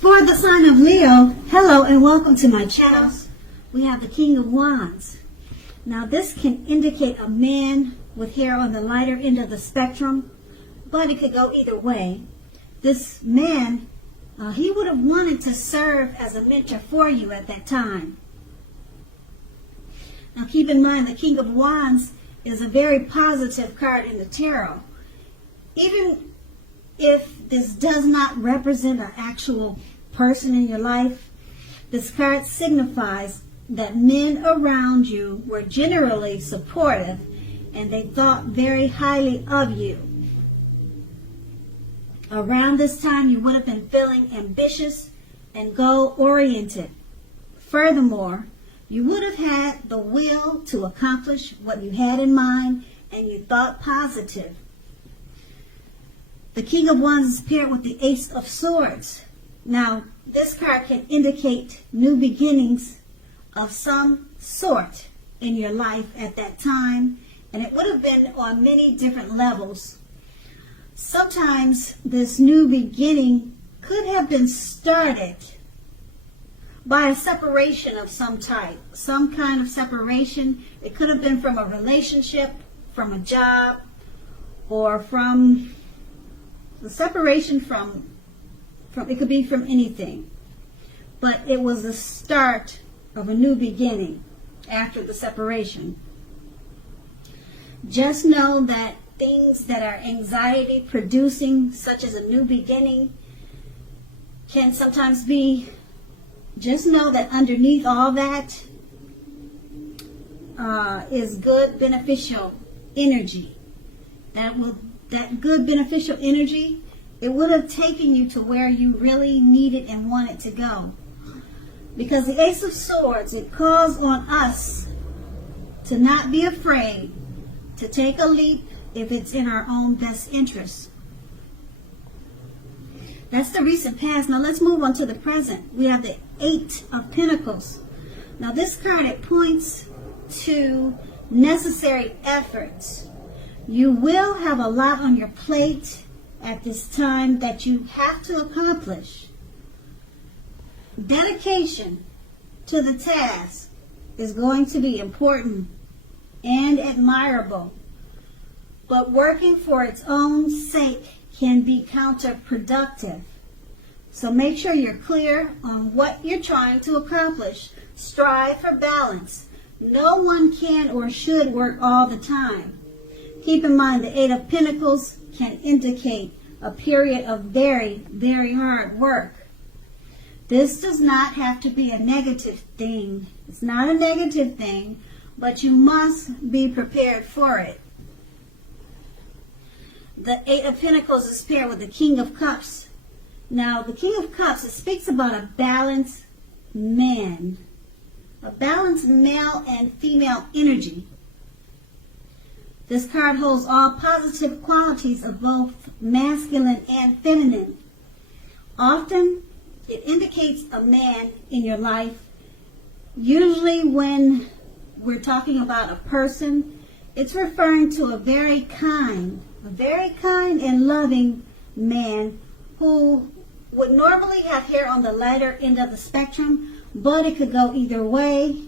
For the sign of Leo, hello and welcome to my channel. We have the King of Wands. Now this can indicate a man with hair on the lighter end of the spectrum, but it could go either way. This man, he would have wanted to serve as a mentor for you at that time. Now keep in mind the King of Wands is a very positive card in the tarot. Even if this does not represent an actual person in your life, this card signifies that men around you were generally supportive and they thought very highly of you. Around this time, you would have been feeling ambitious and goal-oriented. Furthermore, you would have had the will to accomplish what you had in mind and you thought positive. The King of Wands is paired with the Ace of Swords. Now, this card can indicate new beginnings of some sort in your life at that time, and it would have been on many different levels. Sometimes this new beginning could have been started by a separation of some type, some kind of separation. It could have been from a relationship, from a job, or from the separation from it could be from anything. But it was the start of a new beginning after the separation. Just know that things that are anxiety producing, such as a new beginning, can sometimes be, just know that underneath all that is good beneficial energy. That good beneficial energy, it would have taken you to where you really needed and wanted to go. Because the Ace of Swords, it calls on us to not be afraid to take a leap if it's in our own best interest. That's the recent past. Now let's move on to the present. We have the Eight of Pentacles. Now this card, it points to necessary efforts. You will have a lot on your plate at this time that you have to accomplish. Dedication to the task is going to be important and admirable, but working for its own sake can be counterproductive. So make sure you're clear on what you're trying to accomplish. Strive for balance. No one can or should work all the time. Keep in mind the Eight of Pentacles can indicate a period of very, very hard work. This does not have to be a negative thing. It's not a negative thing, but you must be prepared for it. The Eight of Pentacles is paired with the King of Cups. Now, the King of Cups, it speaks about a balanced man, a balanced male and female energy. This card holds all positive qualities of both masculine and feminine. Often, it indicates a man in your life. Usually when we're talking about a person, it's referring to a very kind and loving man who would normally have hair on the lighter end of the spectrum, but it could go either way.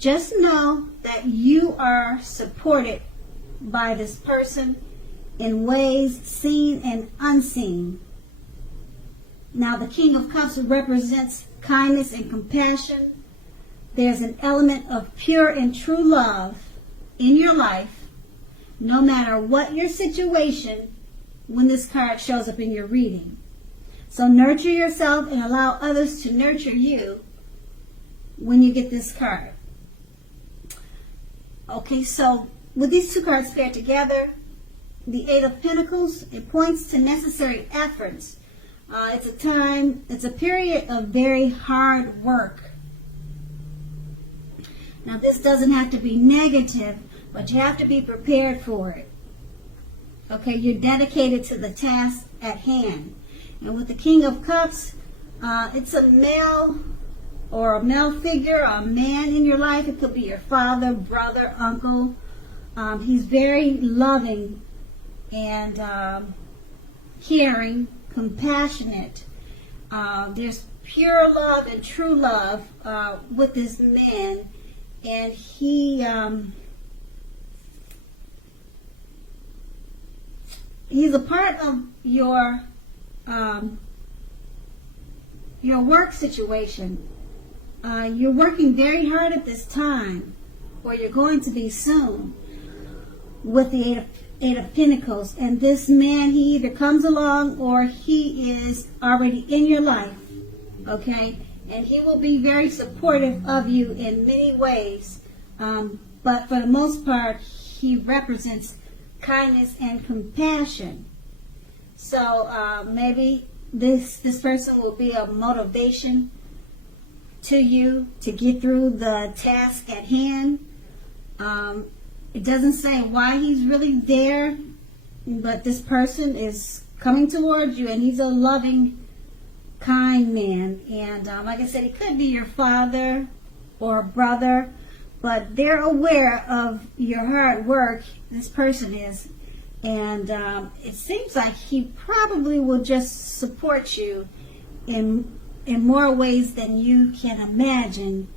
Just know that you are supported by this person in ways seen and unseen. Now the King of Cups represents kindness and compassion. There's an element of pure and true love in your life, no matter what your situation, when this card shows up in your reading. So nurture yourself and allow others to nurture you when you get this card. Okay, so with these two cards paired together, the Eight of Pentacles, it points to necessary efforts. It's a period of very hard work. Now this doesn't have to be negative, but you have to be prepared for it. Okay, you're dedicated to the task at hand. And with the King of Cups, it's a male or a male figure, a man in your life. It could be your father, brother, uncle. He's very loving and caring, compassionate. There's pure love and true love with this man, and he's a part of your work situation. You're working very hard at this time, or you're going to be soon, with the Eight of Pentacles. And this man, he either comes along or he is already in your life, okay? And he will be very supportive of you in many ways. But for the most part, he represents kindness and compassion. So maybe this person will be a motivation to you to get through the task at hand. It doesn't say why he's really there, but this person is coming towards you, and he's a loving, kind man. And like I said, he could be your father or brother, but they're aware of your hard work, this person is. And it seems like he probably will just support you in more ways than you can imagine,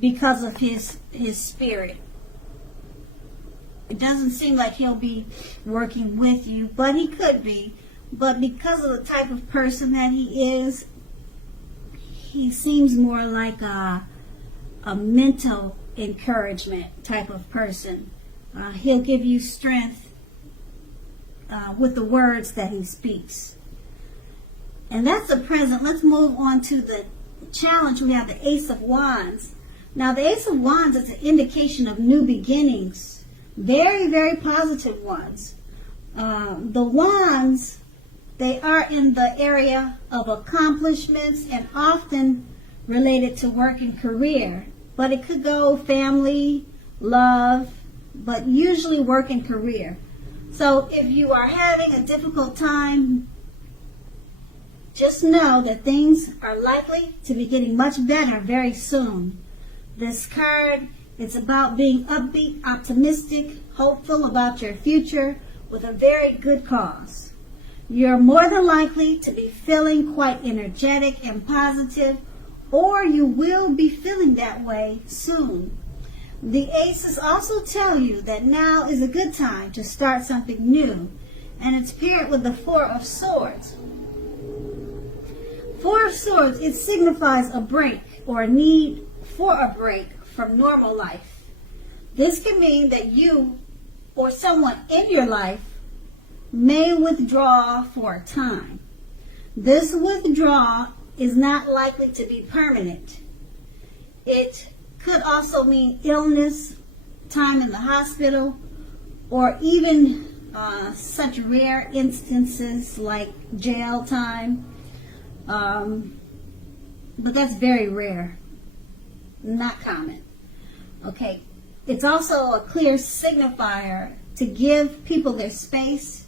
because of his spirit. It doesn't seem like he'll be working with you, but he could be. But because of the type of person that he is, he seems more like a mental encouragement type of person. He'll give you strength with the words that he speaks. And that's the present. Let's move on to the challenge. We have the Ace of Wands. Now, the Ace of Wands is an indication of new beginnings. Very, very positive ones. The Wands, they are in the area of accomplishments and often related to work and career. But it could go family, love, but usually work and career. So if you are having a difficult time, just know that things are likely to be getting much better very soon. This card, it's about being upbeat, optimistic, hopeful about your future with a very good cause. You're more than likely to be feeling quite energetic and positive, or you will be feeling that way soon. The aces also tell you that now is a good time to start something new, and it's paired with the Four of Swords. Four of Swords, it signifies a break or a need for a break from normal life. This can mean that you or someone in your life may withdraw for a time. This withdrawal is not likely to be permanent. It could also mean illness, time in the hospital, or even such rare instances like jail time. But that's very rare, not common. Okay, it's also a clear signifier to give people their space.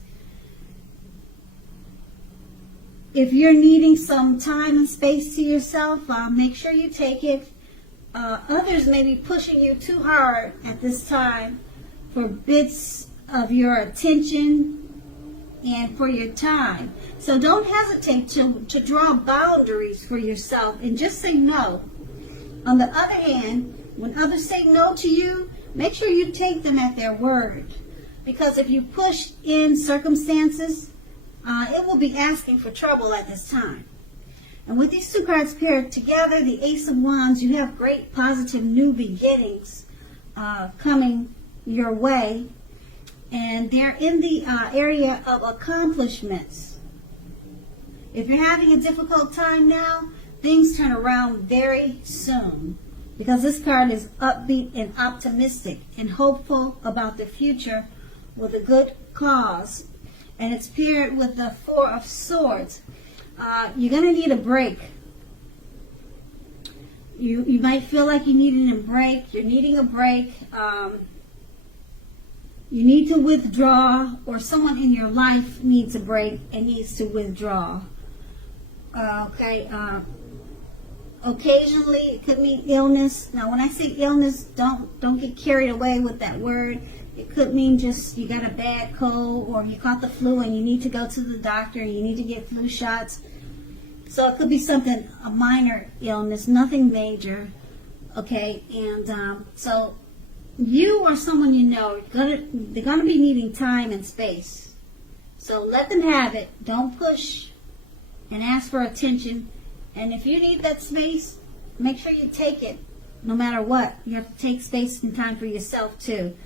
If you're needing some time and space to yourself, make sure you take it. Others may be pushing you too hard at this time for bits of your attention and for your time. So don't hesitate to draw boundaries for yourself and just say no. On the other hand, when others say no to you, make sure you take them at their word. Because if you push in circumstances, it will be asking for trouble at this time. And with these two cards paired together, the Ace of Wands, you have great positive new beginnings coming your way. And they're in the area of accomplishments. If you're having a difficult time now, things turn around very soon. Because this card is upbeat and optimistic and hopeful about the future with a good cause. And it's paired with the Four of Swords. You're going to need a break. You might feel like you need a break. You're needing a break. You need to withdraw, or someone in your life needs a break and needs to withdraw. Occasionally, it could mean illness. Now, when I say illness, don't get carried away with that word. It could mean just you got a bad cold, or you caught the flu and you need to go to the doctor and you need to get flu shots. So it could be something, a minor illness, nothing major. Okay, and so you or someone you know, they're gonna be needing time and space. So let them have it. Don't push and ask for attention. And if you need that space, make sure you take it. No matter what, you have to take space and time for yourself too.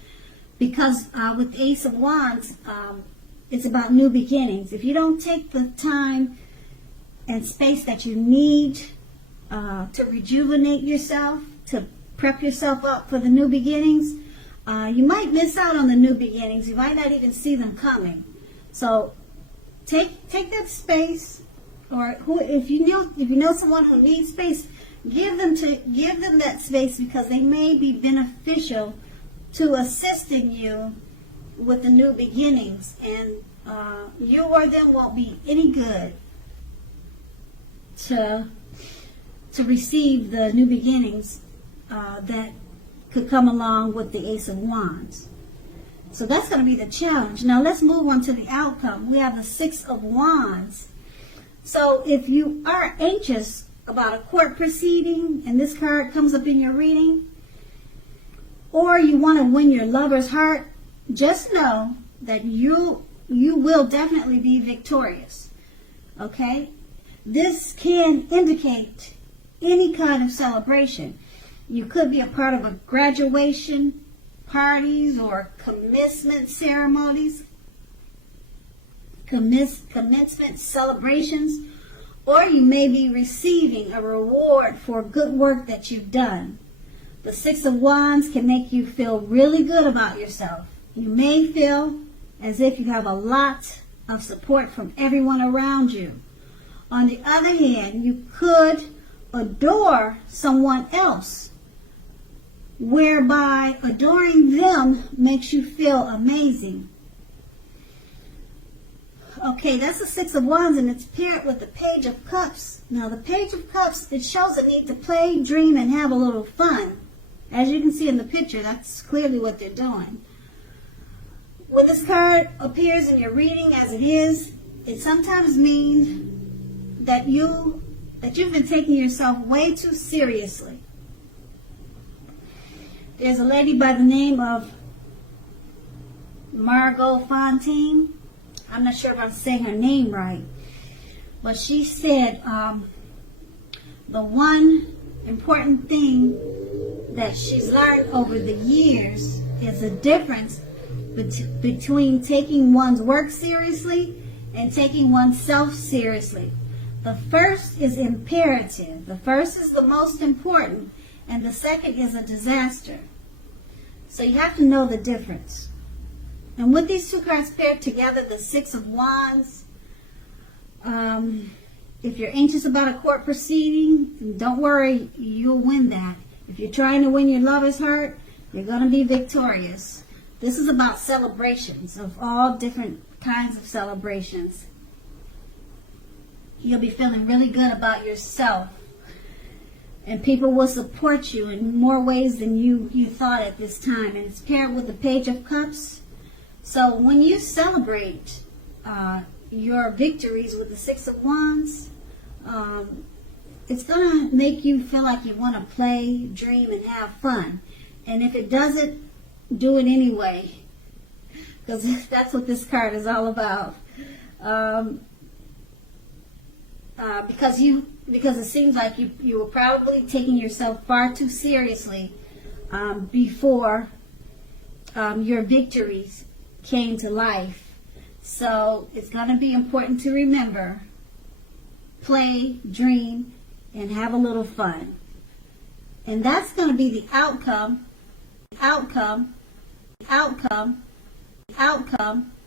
Because with the Ace of Wands, it's about new beginnings. If you don't take the time and space that you need to rejuvenate yourself, to prep yourself up for the new beginnings, you might miss out on the new beginnings. You might not even see them coming. So take that space, or if you know someone who needs space, give them that space, because they may be beneficial to assisting you with the new beginnings, and you or them won't be any good to receive the new beginnings that could come along with the Ace of Wands. So that's going to be the challenge. Now let's move on to the outcome. We have the Six of Wands. So if you are anxious about a court proceeding, and this card comes up in your reading, or you want to win your lover's heart, just know that you will definitely be victorious. Okay? This can indicate any kind of celebration. You could be a part of a graduation parties or commencement ceremonies, commencement celebrations, or you may be receiving a reward for good work that you've done. The Six of Wands can make you feel really good about yourself. You may feel as if you have a lot of support from everyone around you. On the other hand, you could adore someone else, whereby adoring them makes you feel amazing. Okay, that's the Six of Wands, and it's paired with the Page of Cups. Now, the Page of Cups, it shows a need to play, dream, and have a little fun. As you can see in the picture, that's clearly what they're doing. When this card appears in your reading as it is, it sometimes means that you've been taking yourself way too seriously. There's a lady by the name of Margot Fontaine. I'm not sure if I'm saying her name right, but she said the one important thing that she's learned over the years is the difference between taking one's work seriously and taking oneself seriously. The first is imperative. The first is the most important, and the second is a disaster. So you have to know the difference. And with these two cards paired together, the Six of Wands, if you're anxious about a court proceeding, don't worry, you'll win that. If you're trying to win your lover's heart, you're going to be victorious. This is about celebrations, of all different kinds of celebrations. You'll be feeling really good about yourself. And people will support you in more ways than you thought at this time. And it's paired with the Page of Cups. So when you celebrate your victories with the Six of Wands, it's going to make you feel like you want to play, dream, and have fun. And if it doesn't, do it anyway, because that's what this card is all about. Because it seems like you were probably taking yourself far too seriously before your victories came to life. So it's going to be important to remember, play, dream, and have a little fun. And that's going to be the outcome